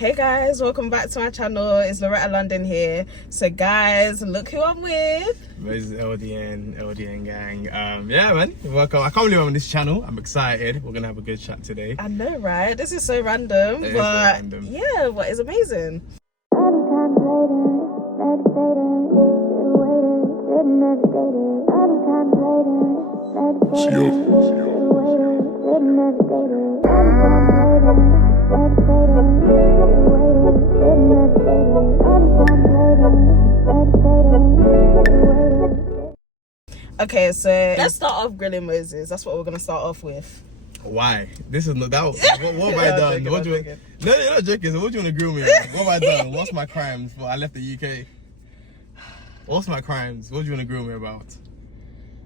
Hey guys, welcome back to my channel. It's Loretta London here. So guys, look who I'm with. Mosesldn gang. Yeah man, welcome. I can't believe I'm on this channel. I'm excited. We're gonna have a good chat today. I know, right? This is so random, yeah, but it's amazing. Okay, so let's start off grilling Moses. That's what we're gonna start off with. Why? This is not that. What have I done? No, you're not joking. So what do you want to grill me on? What have I done? What's my crimes? I left the UK. What's my crimes? What do you want to grill me about?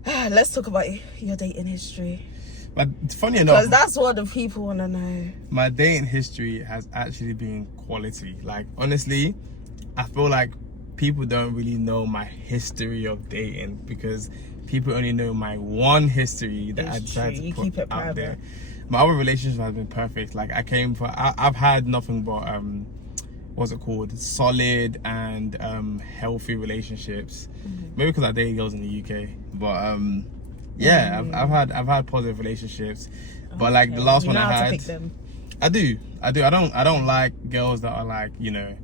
Let's talk about your dating history. But funny enough, because that's what the people want to know. My dating history has actually been quality. Like honestly, I feel like people don't really know my history of dating because people only know my one history that I tried to put out there. My other relationships have been perfect. Like I've had nothing but what's it called, solid and healthy relationships. Maybe because I dated girls in the UK, but yeah, I've had positive relationships. But like the last one I had, I do. I don't like girls that are like, you know,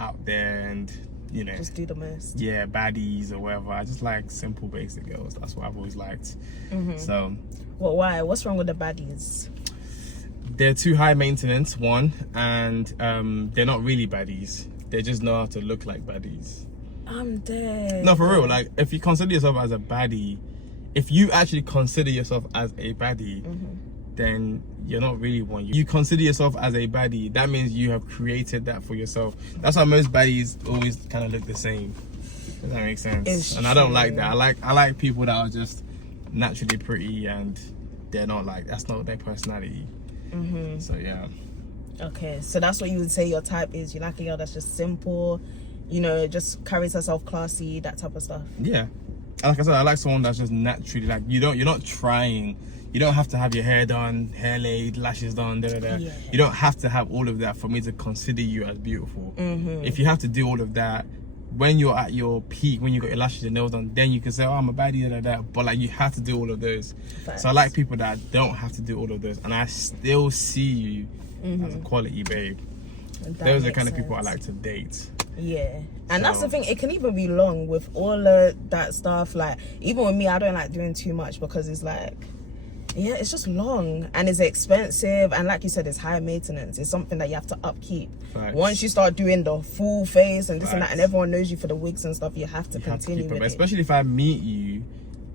out there and, you know, just do the most. Yeah, baddies or whatever. I just like simple, basic girls. That's what I've always liked. So, well, why? What's wrong with the baddies? They're too high maintenance, one, and they're not really baddies. They just know how to look like baddies. I'm dead. No, for real. Like, if you consider yourself as a baddie, if you actually consider yourself as a baddie, then you're not really one. You consider yourself as a baddie, that means you have created that for yourself. That's why most baddies always kind of look the same. Does that make sense? I don't like that. I like people that are just naturally pretty and they're not like, that's not their personality. So yeah. Okay, so that's what you would say your type is. You like a girl that's just simple, you know, just carries herself classy, that type of stuff. Yeah. And like I said, I like someone that's just naturally like, you're not trying. You don't have to have your hair done, hair laid, lashes done, Yeah. You don't have to have all of that for me to consider you as beautiful. If you have to do all of that, when you're at your peak, when you got your lashes and nails done, then you can say, oh, I'm a baddie, But like, you have to do all of those. Facts. So I like people that don't have to do all of those, and I still see you as a quality babe. Those are the kind of people I like to date. Yeah, and that's the thing, it can even be long with all of that stuff. Like, even with me, I don't like doing too much because it's like, yeah, it's just long and it's expensive, and like you said, it's high maintenance. It's something that you have to upkeep. Facts. Once you start doing the full face and this and that, and everyone knows you for the wigs and stuff, you have to continue with it. Especially if I meet you,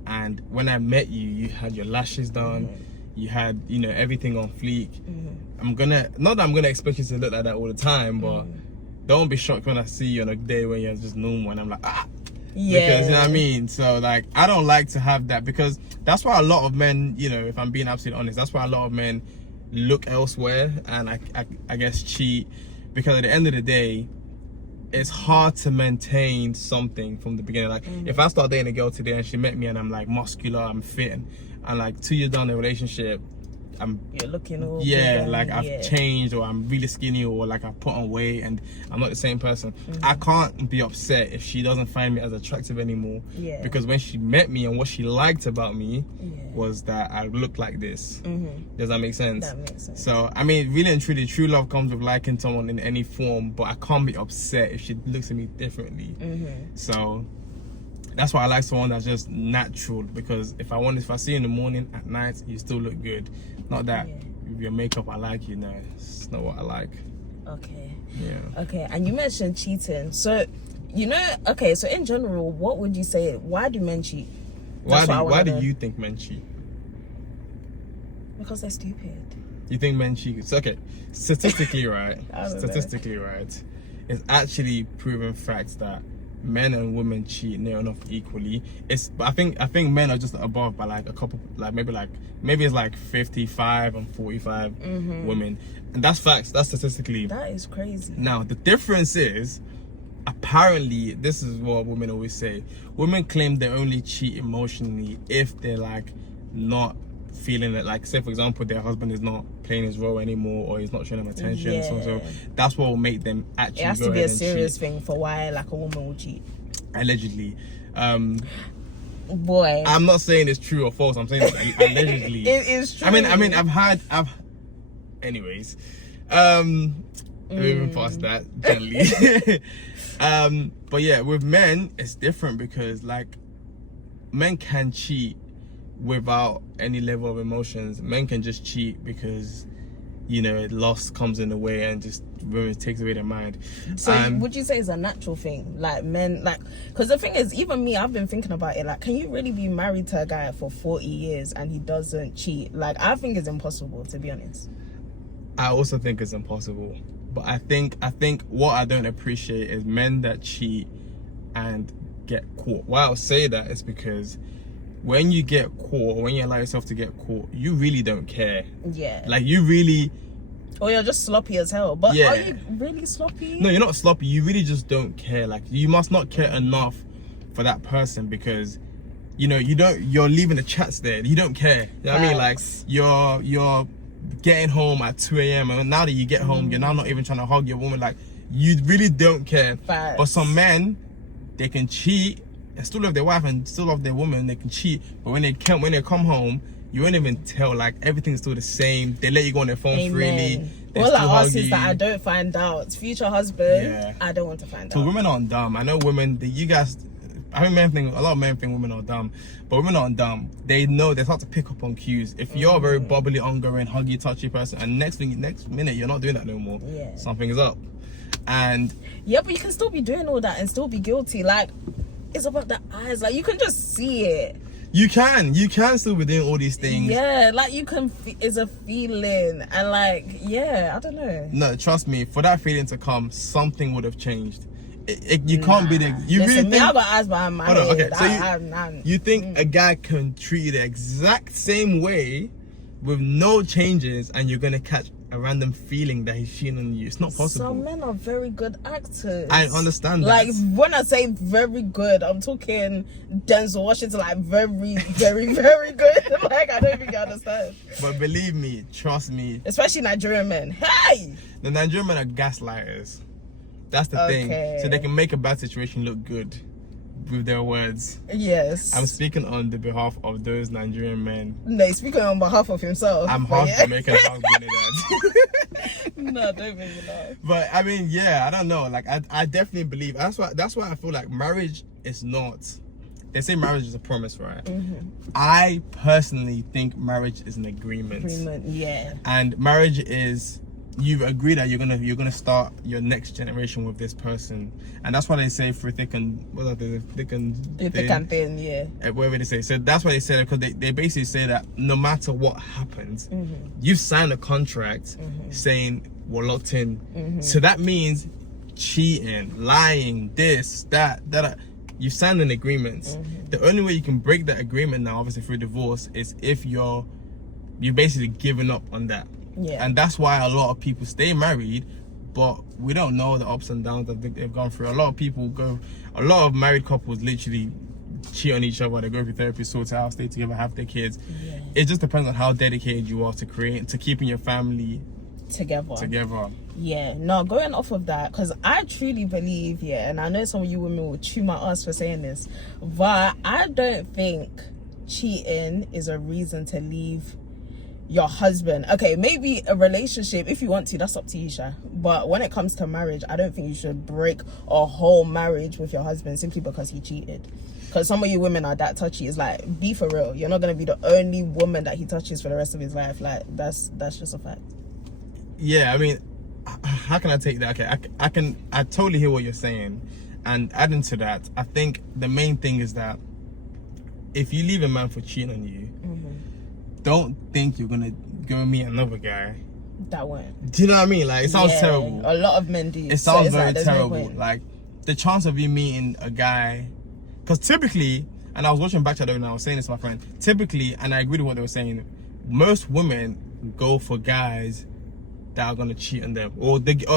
and when I met you, you had your lashes done, you had, you know, everything on fleek. Not that I'm gonna expect you to look like that all the time, but don't be shocked when I see you on a day when you're just normal and I'm like, yeah, because you know what I mean. So like, I don't like to have that, because that's why a lot of men, you know, if I'm being absolutely honest, that's why a lot of men look elsewhere and I guess cheat, because at the end of the day, it's hard to maintain something from the beginning. Like if I start dating a girl today and she met me and I'm like muscular, I'm fit, and like 2 years down the relationship, you're looking all like I've changed, or I'm really skinny, or like I've put on weight and I'm not the same person. I can't be upset if she doesn't find me as attractive anymore, because when she met me and what she liked about me was that I look like this. Does that make sense? That makes sense. So I mean, really and truly, true love comes with liking someone in any form, but I can't be upset if she looks at me differently. So that's why I like someone that's just natural, because if I see you in the morning, at night, you still look good. Not that with your makeup I like you, no, it's not what I like. Okay. Yeah. Okay, and you mentioned cheating. So, you know, okay, so in general, what would you say, why do men cheat? Why do you think men cheat? Because they're stupid. You think men cheat? So, okay, statistically, right? Statistically, right? It's actually proven fact that men and women cheat near enough equally. I think men are just above by like a couple, like maybe it's like 55 and 45 women, and that's facts. That's statistically. That is crazy. Now the difference is, apparently, this is what women always say. Women claim they only cheat emotionally if they're like not feeling that, like, say for example, their husband is not playing his role anymore, or he's not showing them attention. So that's what will make them actually. It has go to be ahead a and serious cheat. thing for why like a woman will cheat. Allegedly. Boy, I'm not saying it's true or false. I'm saying it's allegedly. it is true. I mean, anyways, moving past that gently. But yeah, with men, it's different because like men can cheat without any level of emotions. Men can just cheat because, you know, loss comes in the way and just really takes away their mind. So would you say it's a natural thing? Like men, like, because the thing is, even me, I've been thinking about it. Like, can you really be married to a guy for 40 years and he doesn't cheat? Like, I think it's impossible, to be honest. I also think it's impossible. But I think what I don't appreciate is men that cheat and get caught. Why I'll say that is because when you get caught, when you allow yourself to get caught, you really don't care. Yeah. Like, you really... Or you're just sloppy as hell. But Yeah. are you really sloppy? No, you're not sloppy. You really just don't care. Like, you must not care enough for that person because, you know, you're leaving the chats there. You don't care. You know what I mean? Like, you're getting home at 2 a.m. and now that you get home, you're now not even trying to hug your woman. Like, you really don't care. Facts. But some men, they can cheat and still love their wife and still love their woman. They can cheat, but when they come home, you won't even tell. Like, everything's still the same. They let you go on their phone freely. They All still I hug ask you. is that I don't find out. Future husband, Yeah. I don't want to find So out. women aren't dumb. I know women. You guys. I mean, a lot of men think women are dumb, but women aren't dumb. They know. They start to pick up on cues. If you're a very bubbly, ongoing, huggy, touchy person, and next minute you're not doing that no more, Yeah. something is up. And Yeah, but you can still be doing all that and still be guilty. Like, it's about the eyes. Like, you can just see it. you can still be doing all these things. Yeah, like you can. It's a feeling, and like, yeah, I don't know. No, trust me. For that feeling to come, something would have changed. You can't be the. You Listen, really me, think? I got eyes behind my Hold on, head. okay, so you think a guy can treat you the exact same way with no changes and you're gonna catch a random feeling that he's cheating on you? It's not possible. Some men are very good actors. I understand that. Like, when I say very good, I'm talking Denzel Washington, like very, very, very good. Like, I don't think you understand. But believe me, trust me, Especially Nigerian men. Hey! the Nigerian men are gaslighters. That's the thing. So they can make a bad situation look good with their words. Yes. I'm speaking on the behalf of those Nigerian men. No, he's speaking on behalf of himself. I'm but half Jamaican, half Trinidad. No, don't make me laugh. But I mean, yeah, I don't know. Like, I definitely believe. That's why I feel like marriage is not. They say marriage is a promise, right? I personally think marriage is an agreement. Yeah. And marriage is, you've agreed that you're gonna start your next generation with this person, and that's why they say through thick and thick and thin, yeah. Whatever they say. So that's why they say that, because they basically say that no matter what happens, you've signed a contract saying we're locked in. So that means cheating, lying, this, that. You signed an agreement. The only way you can break that agreement now, obviously through divorce, is if you've basically given up on that. Yeah. And that's why a lot of people stay married, but we don't know the ups and downs that they've gone through. A lot of married couples literally cheat on each other. They go through therapy, sort it out, stay together, have their kids. Yeah. It just depends on how dedicated you are to keeping your family together. Yeah, no, going off of that, because I truly believe, and I know some of you women will chew my ass for saying this, but I don't think cheating is a reason to leave your husband. Okay, maybe a relationship, if you want to, that's up to you, Sha. But when it comes to marriage, I don't think you should break a whole marriage with your husband simply because he cheated. Because some of you women are that touchy. It's like, be for real. You're not going to be the only woman that he touches for the rest of his life. Like, that's just a fact. Yeah, I mean, how can I take that? Okay, I totally hear what you're saying. And adding to that, I think the main thing is that if you leave a man for cheating on you, don't think you're gonna go meet another guy. That won't. Do you know what I mean? Like, it sounds terrible. A lot of men do. It sounds very like, terrible. Like, the chance of you meeting a guy, because typically, and I was watching Back Chat and I was saying this to my friend, typically, and I agree with what they were saying, most women go for guys that are gonna cheat on them.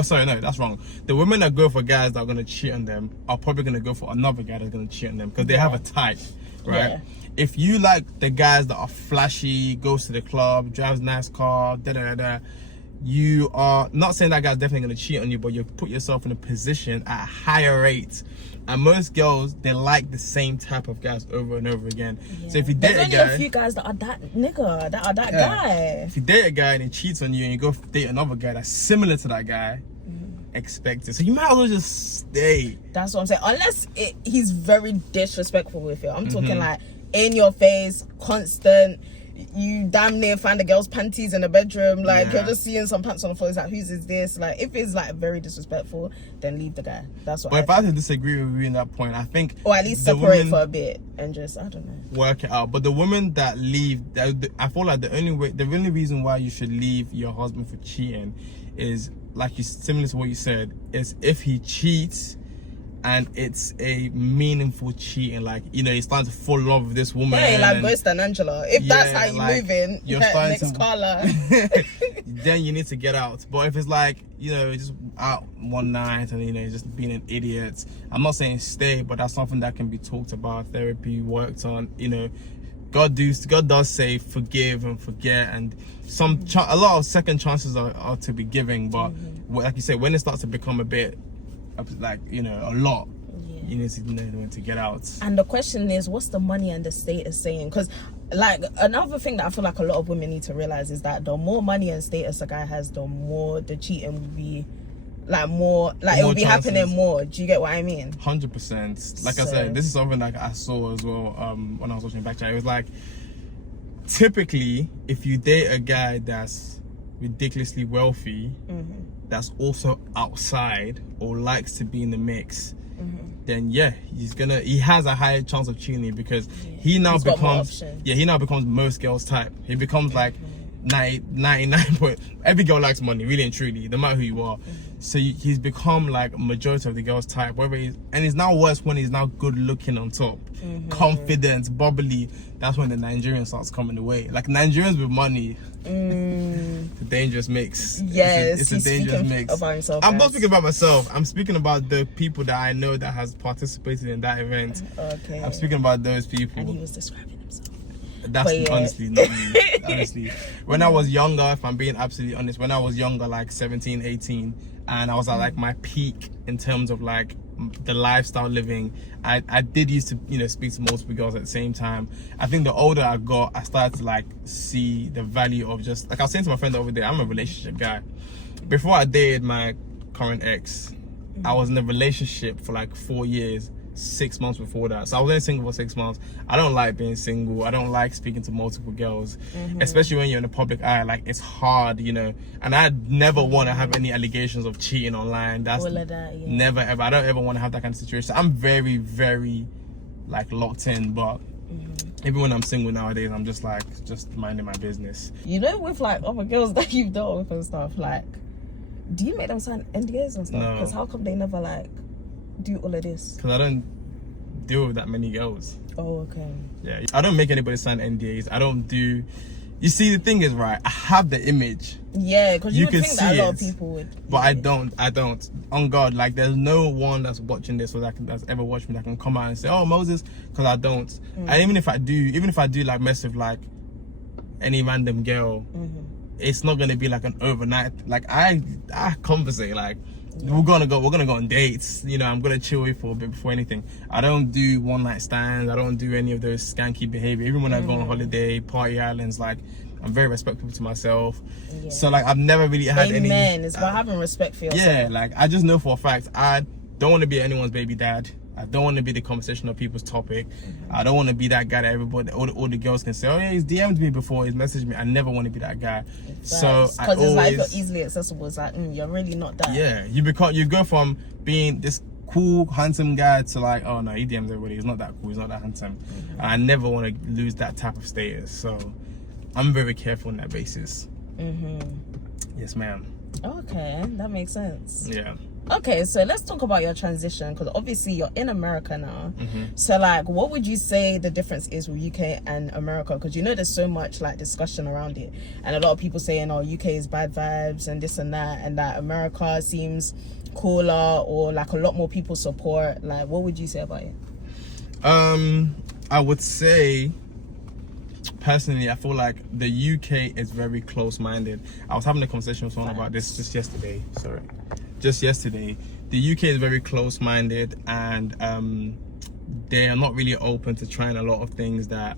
Sorry, no, that's wrong. The women that go for guys that are gonna cheat on them are probably gonna go for another guy that's gonna cheat on them because they have a type. right? Yeah. If you like the guys that are flashy, goes to the club, drives nice car, you are not saying that guy's definitely going to cheat on you, but you put yourself in a position at a higher rate. And most girls, they like the same type of guys over and over again. Yeah. So if you date There's a only guy, a few guys that are that nigga, that are that guy. if you date a guy and he cheats on you and you go date another guy that's similar to that guy, expect it. So you might as well just stay. That's what I'm saying. Unless he's very disrespectful with you. I'm talking like in your face, constant. You damn near find a girl's panties in the bedroom. Like you're just seeing some pants on the floor. It's like, whose is this? Like if it's like very disrespectful, then leave the guy. That's what. But if I had to disagree with you in that point, I think, or at least separate for a bit and just, I don't know, work it out. But the women that leave, I feel like the only reason why you should leave your husband for cheating is, like you, similar to what you said, is if he cheats and it's a meaningful cheating, like, you know, he's starting to fall in love with this woman. Yeah, like Ghost and Angela. If that's how you're like, moving, you're next starting to Carla. then you need to get out. But if it's like, you know, just out one night and, you know, just being an idiot, I'm not saying stay, but that's something that can be talked about, therapy, worked on. You know, God does say forgive and forget, and a lot of second chances are to be giving. But like you say, when it starts to become a bit like, you know, a lot, you need to know when to get out. And the question is, what's the money and the status saying? Because like another thing that I feel like a lot of women need to realize is that the more money and status a guy has, the more the cheating will be, like more, like it will be happening more. Do you get what I mean? 100%. Like I said, this is something like I saw as well when I was watching Backchat. It was like, typically, if you date a guy that's ridiculously wealthy, that's also outside or likes to be in the mix, then he has a higher chance of cheating because he now becomes most girls' type. He becomes like 99 every girl likes money, really and truly, no matter who you are. So he's become like a majority of the girls' type. And it's now worse when he's now good looking on top, confident, bubbly. That's when the Nigerian starts coming away. Like Nigerians with money, the dangerous mix. Yes, it's a dangerous mix. About himself, I'm not speaking about myself. I'm speaking about the people that I know that has participated in that event. Okay. I'm speaking about those people. And he was describing himself. That's honestly not me. Honestly, when I was younger, if I'm being absolutely honest, when I was younger, like 17, 18, and I was at like my peak in terms of like the lifestyle living, I did used to, you know, speak to multiple girls at the same time. I think the older I got, I started to like see the value of just, like I was saying to my friend the other day, I'm a relationship guy. Before I dated my current ex, I was in a relationship for like 4 years, 6 months before that. So I was only single for 6 months. I don't like being single. I don't like speaking to multiple girls, especially when you're in the public eye. Like, it's hard, you know. And I never want to have any allegations of cheating online. That's all of that, never ever. I don't ever want to have that kind of situation. I'm very, very like locked in, but even when I'm single nowadays, I'm just like, just minding my business. You know, with like other girls that you've dealt with and stuff, like, do you make them sign NDAs and stuff? Because how come they never like do all of this? Because I don't deal with that many girls. Oh, okay. Yeah, I don't make anybody sign NDAs. I don't do. You see, the thing is, right, I have the image. Yeah, because you would think that a lot of people would. But I don't. On God, like, there's no one that's watching this or that's ever watched me that can come out and say, oh, Moses, because I don't. And even if I do like mess with like any random girl, it's not gonna be like an overnight. Like I conversate, like, we're gonna go on dates, you know, I'm gonna chill with you for a bit before anything. I don't do one night stands. I don't do any of those skanky behavior. Even when I go on holiday, party islands, like, I'm very respectful to myself. So like, I've never really had any. It's about having respect for yourself. Yeah, like, I just know for a fact I don't want to be anyone's baby dad. I don't want to be the conversation of people's topic. I don't want to be that guy that everybody, all the girls can say, oh yeah, he's DM'd me before, he's messaged me. I never want to be that guy. So because it's like you're easily accessible. It's like, you're really not that. Yeah, you go from being this cool, handsome guy to like, oh no, he DMs everybody. He's not that cool. He's not that handsome. And I never want to lose that type of status. So I'm very careful on that basis. Yes, ma'am. Okay, that makes sense. Yeah. Okay, so let's talk about your transition, because obviously you're in America now. So like, what would you say the difference is with UK and America? Because you know there's so much like discussion around it, and a lot of people saying, oh, UK is bad vibes and this and that America seems cooler, or like a lot more people support. Like, what would you say about it? I would say, personally, I feel like the UK is very close-minded. I was having a conversation with someone about this just yesterday. The UK is very close-minded, and they are not really open to trying a lot of things that,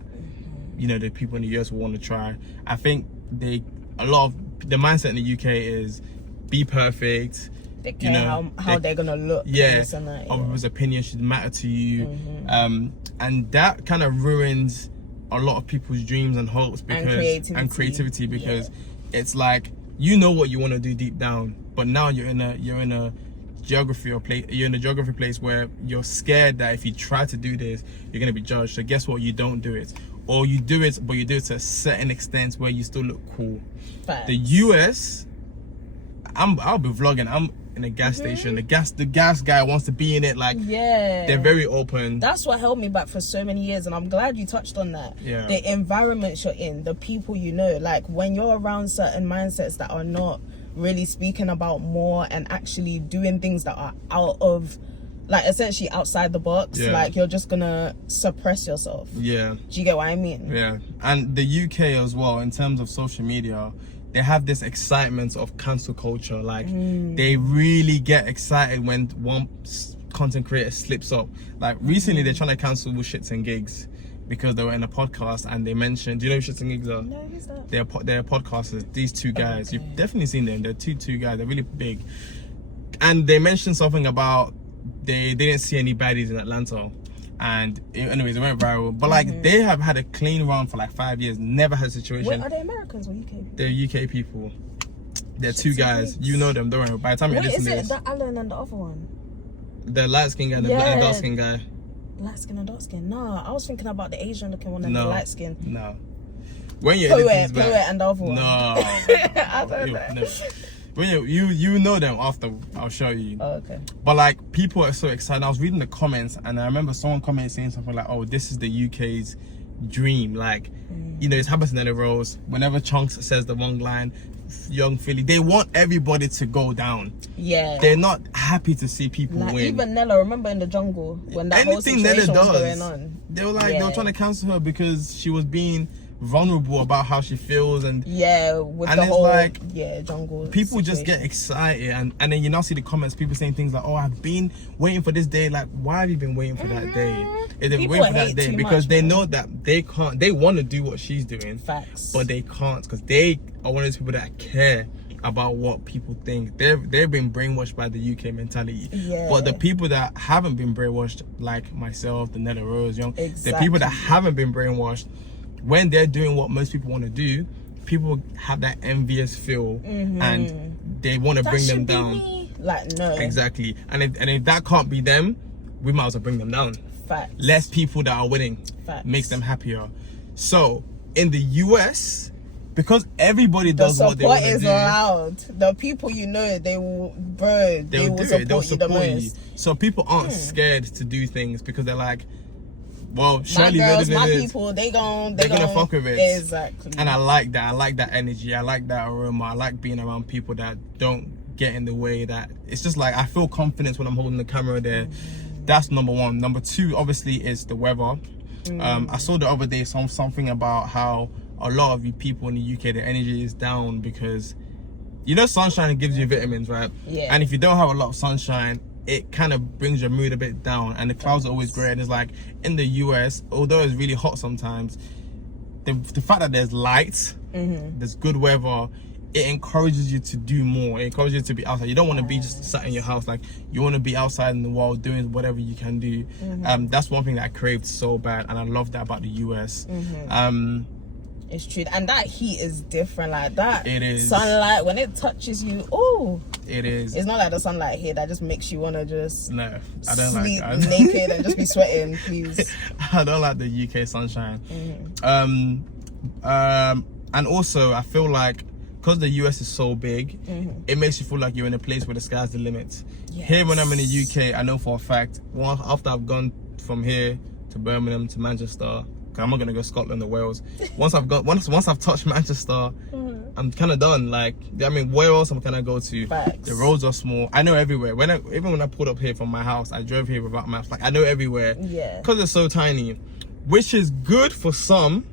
you know, the people in the US will want to try. I think a lot of the mindset in the UK is be perfect. They care how they're gonna look. Yeah, and that, other people's opinion should matter to you, and that kind of ruins a lot of people's dreams and hopes and creativity because it's like, you know what you want to do deep down, but now you're in a geography place where you're scared that if you try to do this, you're gonna be judged. So guess what? You don't do it, or you do it, but you do it to a certain extent where you still look cool. Facts. The US, I'll be vlogging. I'm in a gas station. The gas guy wants to be in it. Like, they're very open. That's what held me back for so many years, and I'm glad you touched on that. Yeah. The environments you're in, the people you know, like when you're around certain mindsets that are not really speaking about more and actually doing things that are out of, like, essentially outside the box, like you're just gonna suppress yourself. Yeah. Do you get what I mean? Yeah. And the UK as well, in terms of social media, they have this excitement of cancel culture. Like, they really get excited when one content creator slips up. Like, recently they're trying to cancel Shits and Gigs because they were in a podcast and they mentioned, do you know who Shits and Gigs are? No, who's that? They're podcasters. These two guys, okay. You've definitely seen them. They're two guys. They're really big. And they mentioned something about they didn't see any baddies in Atlanta. And anyways, it went viral. But like, they have had a clean run for like 5 years. Never had a situation. Wait, are they Americans or UK people? They're UK people. They're two guys. You know them, don't worry. By the time you listen to this. Is it the Alan and the other one? The light skin guy and the dark skin guy. Light skin and dark skin? No, I was thinking about the Asian looking one and the light skin. No. When you Poet and the other one. No. I don't know. No. When you know them after, I'll show you. Oh, okay. But like, people are so excited. I was reading the comments and I remember someone commenting saying something like, "Oh, this is the UK's dream." Like, you know, it's happens in the rows. Whenever Chunks says the wrong line, Young Philly, they want everybody to go down. Yeah. They're not happy to see people like, win. Even Nella, remember in the jungle when that whole situation was going on? They were like, they were trying to cancel her because she was being vulnerable about how she feels, and with the whole like jungle people situation. just get excited, and then you now see the comments, people saying things like, "Oh, I've been waiting for this day." Like, why have you been waiting for that day? If they're waiting for that day because they know that they can't, they want to do what she's doing, facts, but they can't because they are one of those people that care about what people think. They've been brainwashed by the UK mentality. But the people that haven't been brainwashed, like myself, the Nella Rose Young, the people that haven't been brainwashed, when they're doing what most people want to do, people have that envious feel and they want to bring them down. Like, no. Exactly. And if that can't be them, we might as well bring them down. Facts. Less people that are winning makes them happier. So in the US, because everybody does what they want to do, the support is loud. The people you know, they will support you the most. So people aren't scared to do things because they're like, well, surely my people, they're gonna fuck with it. Exactly. And I like that. I like that energy. I like that aroma. I like being around people that don't get in the way. That it's just like, I feel confidence when I'm holding the camera there. That's number one. Number two, obviously, is the weather. I saw the other day something about how a lot of you people in the UK, the energy is down because, you know, sunshine gives you vitamins, right? Yeah. And if you don't have a lot of sunshine, it kind of brings your mood a bit down, and the clouds are always grey. And it's like, in the US, although it's really hot sometimes, the fact that there's light, there's good weather, it encourages you to do more. It encourages you to be outside. You don't want to be just sat in your house. Like, you want to be outside in the world doing whatever you can do. That's one thing that I craved so bad, and I love that about the US. It's true, and that heat is different. Like that, it is. Sunlight, when it touches you, oh, it is. It's not like the sunlight here that just makes you wanna just I don't sleep like that. naked and just be sweating, please. I don't like the UK sunshine. And also I feel like, because the US is so big, it makes you feel like you're in a place where the sky's the limit. Here, when I'm in the UK, I know for a fact, after I've gone from here to Birmingham to Manchester, I'm not gonna go Scotland or Wales. Once I've touched Manchester, I'm kind of done. Like, I mean, Wales, I'm gonna go to. Facts. The roads are small. I know everywhere. Even when I pulled up here from my house, I drove here without maps. Like, I know everywhere. Yeah. Because it's so tiny. which is good for some.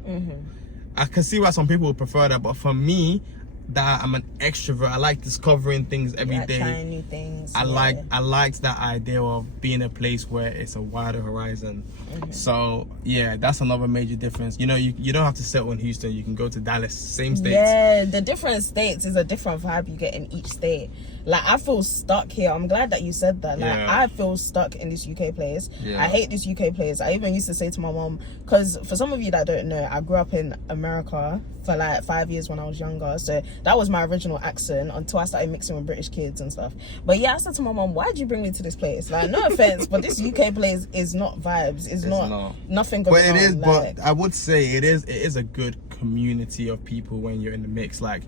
I can see why some people would prefer that, but for me, that I'm an extrovert. I like discovering things every day. Trying new things. I liked that idea of being a place where it's a wider horizon. So yeah, that's another major difference. You know, you don't have to settle in Houston. You can go to Dallas, same states. Yeah, the different states is a different vibe you get in each state. Like, I feel stuck here. I'm glad that you said that. Like, I feel stuck in this UK place. I hate this UK place. I even used to say to my mom, because for some of you that don't know, I grew up in America for like 5 years when I was younger. So that was my original accent until I started mixing with British kids and stuff. But yeah, I said to my mom, why'd you bring me to this place? Like, no offense, but this UK place is not vibes. It's not nothing going on. But it is, like, but I would say it is a good community of people when you're in the mix. Like,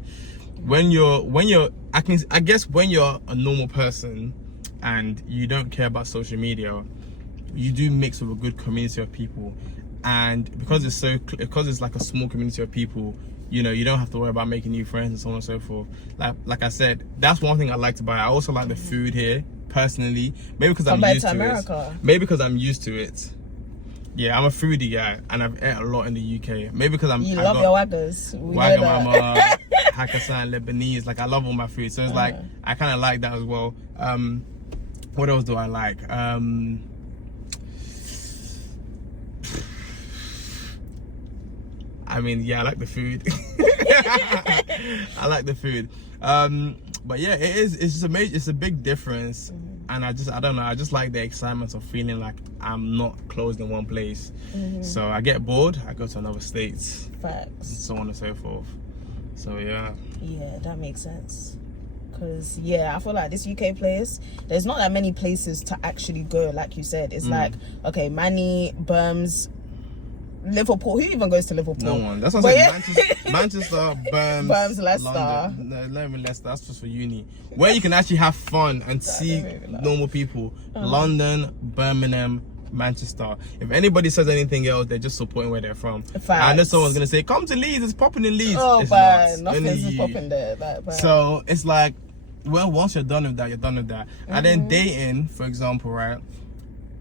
when you're I guess when you're a normal person and you don't care about social media, you do mix with a good community of people. And because it's like a small community of people, you know, you don't have to worry about making new friends and so on and so forth. Like I said, that's one thing I liked about it. I also like the food here personally, maybe because I'm used to America. Maybe because I'm used to it. Yeah, I'm a foodie guy, and I've ate a lot in the UK. Maybe because you love your waggers. Wagamama, Hakkasan, Lebanese. Like, I love all my food, so it's like I kind of like that as well. What else do I like? I mean, yeah, I like the food. I like the food. But yeah, it's just it's a big difference. And I don't know, I just like the excitement of feeling like I'm not closed in one place. So I get bored, I go to another state. Facts. And so on and so forth. So yeah. Yeah, that makes sense. Because yeah, I feel like this UK place, there's not that many places to actually go. Like you said, it's like, okay, Manny, Birms, Liverpool. Who even goes to Liverpool? No one. That's what I'm saying. Manchester, Birms, Leicester. London. No, not even Leicester. That's just for uni. Where you can actually have fun and see normal people. London, Birmingham, Manchester. If anybody says anything else, they're just supporting where they're from. Facts. I know someone's gonna say, "Come to Leeds. It's popping in Leeds." Oh, it's but nothing's popping there. So it's like, well, once you're done with that, you're done with that. And then dating, for example, right?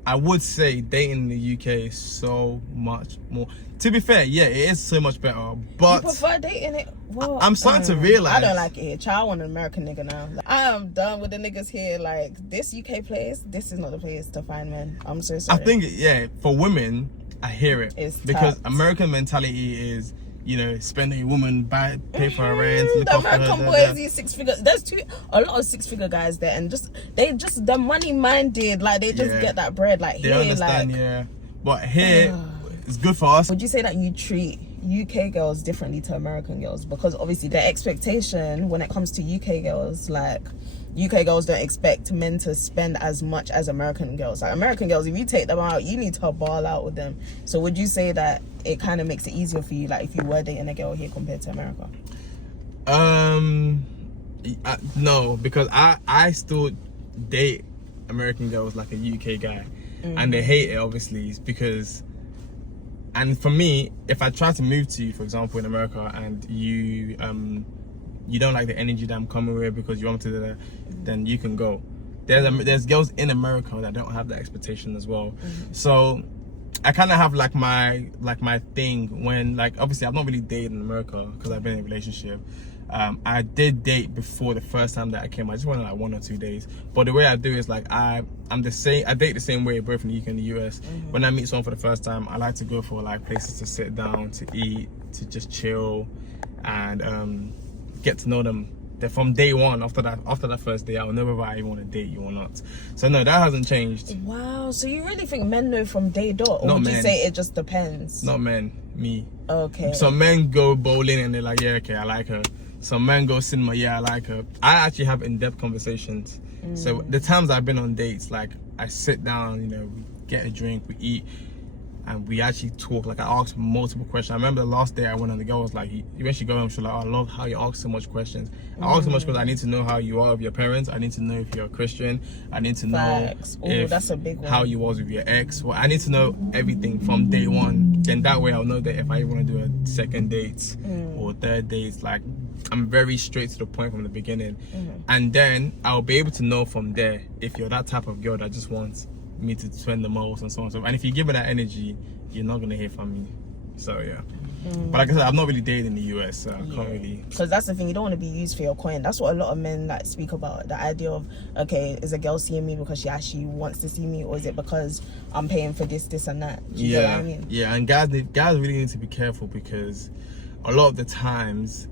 I would say dating in the UK is so much more. To be fair, yeah, it is so much better. But you prefer dating it? Well, I'm starting to realize I don't like it here. Child, I want an American nigga now. Like, I am done with the niggas here. Like, this UK place, this is not the place to find men. I'm so sorry. I think, yeah, for women, I hear it. It's because tapped. American mentality is, you know, spend a woman, pay for her rent. The American boys, these 6 figures. There's a lot of 6-figure guys there, and they're money minded. Like, they just get that bread. Like, they here, understand, like, yeah. But here, it's good for us. Would you say that you treat UK girls differently to American girls? Because obviously the expectation when it comes to UK girls, like, UK girls don't expect men to spend as much as American girls. Like, American girls, if you take them out, you need to ball out with them. So would you say that it kind of makes it easier for you, like, if you were dating a girl here compared to America? No, because I still date American girls like a UK guy, and they hate it, obviously, because. And for me, if I try to move to you, for example, in America, and you don't like the energy that I'm coming with because you want me to, then you can go. There's girls in America that don't have that expectation as well. So I kind of have like my thing when, like, obviously I've not really dated in America because I've been in a relationship. I did date before the first time that I came. I just went on like 1 or 2 days. But the way I do is like I'm the same. I date the same way both in the UK and the US. When I meet someone for the first time, I like to go for like places to sit down, to eat, to just chill, and get to know them. They're from day one. After that first day, I'll know whether I even want to date you or not. So no, that hasn't changed. Wow. So you really think men know from day dot, or would you say it just depends? Not men, me. Okay. Some men go bowling and they're like, yeah, okay, I like her. Some men go cinema, yeah, I like her. I actually have in-depth conversations. So the times I've been on dates, like, I sit down, you know, we get a drink, we eat, and we actually talk. Like, I ask multiple questions. I remember the last day I went on, the girl was like, when she got home, she was like, oh, I love how you ask so much questions. I ask so much because I need to know how you are with your parents. I need to know if you're a Christian. I need to know that's a big one. How you was with your ex. Well, I need to know everything from day one. Then that way I'll know that if I want to do a second date or third date, like, I'm very straight to the point from the beginning. And then I'll be able to know from there if you're that type of girl that just wants me to spend the most and so on and so forth. And if you give me that energy, you're not gonna hear from me. So yeah. But like I said, I've not really dated in the US, so I can't really. Because that's the thing, you don't want to be used for your coin. That's what a lot of men like speak about. The idea of, okay, is a girl seeing me because she actually wants to see me, or is it because I'm paying for this, and that? Do you know what I mean? Yeah, and guys really need to be careful, because a lot of the times,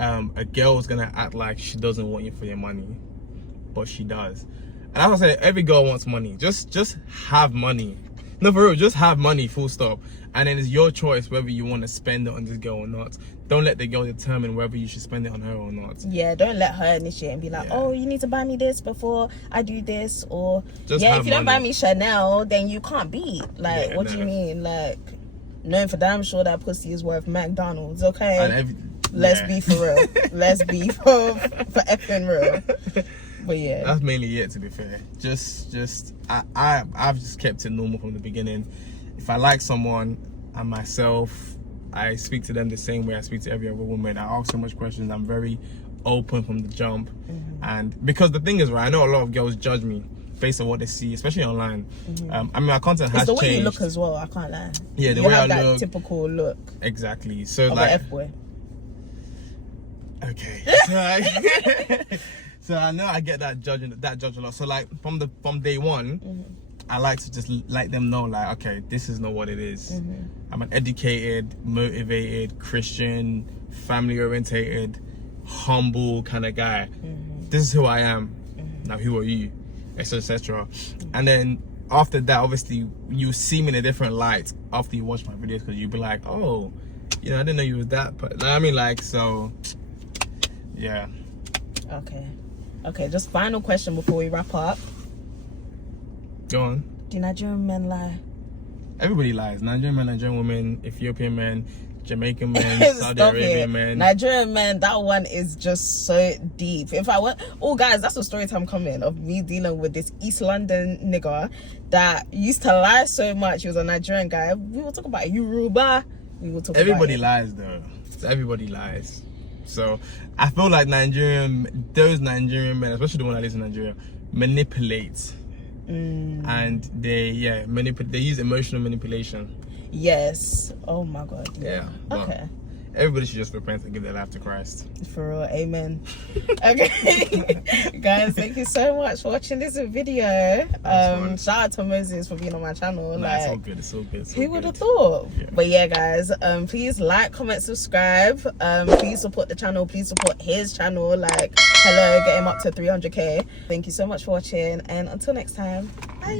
a girl is gonna act like she doesn't want you for your money, but she does. And I would say every girl wants money. Just have money. No, for real, just have money, full stop. And then it's your choice whether you want to spend it on this girl or not. Don't let the girl determine whether you should spend it on her or not. Yeah, don't let her initiate and be like, oh, you need to buy me this before I do this. Or, just if you don't buy me Chanel, then you can't beat. Like, what do you mean? Like, knowing for damn sure that pussy is worth McDonald's, okay? And let's be for real. Let's be for effing real. But yeah, that's mainly it, to be fair. I've just kept it normal from the beginning. If I like someone and myself, I speak to them the same way I speak to every other woman. I ask so much questions. I'm very open from the jump. And because the thing is, right, I know a lot of girls judge me based on what they see, especially online. I mean, my content has changed. It's the way you look as well, I can't lie. Yeah, the way I look. You have that typical look. Exactly. So of like an F-boy. Okay. So I know I get that judge a lot. So like from day one, I like to just let them know, like, okay, this is not what it is. I'm an educated, motivated, Christian, family orientated, humble kind of guy. This is who I am. Now who are you? Etc. etc. And then after that, obviously you see me in a different light after you watch my videos, because you'll be like, oh, I didn't know you was that. But I mean, like, so yeah. Okay, just final question before we wrap up. Go on. Do Nigerian men lie? Everybody lies. Nigerian men, Nigerian women, Ethiopian men, Jamaican men, Saudi Arabian men. Nigerian men, that one is just so deep. If I were, guys, that's a story time coming of me dealing with this East London nigga that used to lie so much. He was a Nigerian guy. We will talk about Yoruba. Everybody lies though. Everybody lies. So I feel like those Nigerian men, especially the one that lives in Nigeria, manipulate. And they use emotional manipulation. Yes. Oh my god. Yeah. Okay. Everybody should just repent and give their life to Christ. For real, amen. Okay. Guys, thank you so much for watching this video. Shout out to Moses for being on my channel. It's all good. It's all good. Who would have thought? Yeah. But yeah, guys, please like, comment, subscribe. Please support the channel. Please support his channel. Like, hello, get him up to 300k. Thank you so much for watching, and until next time, bye.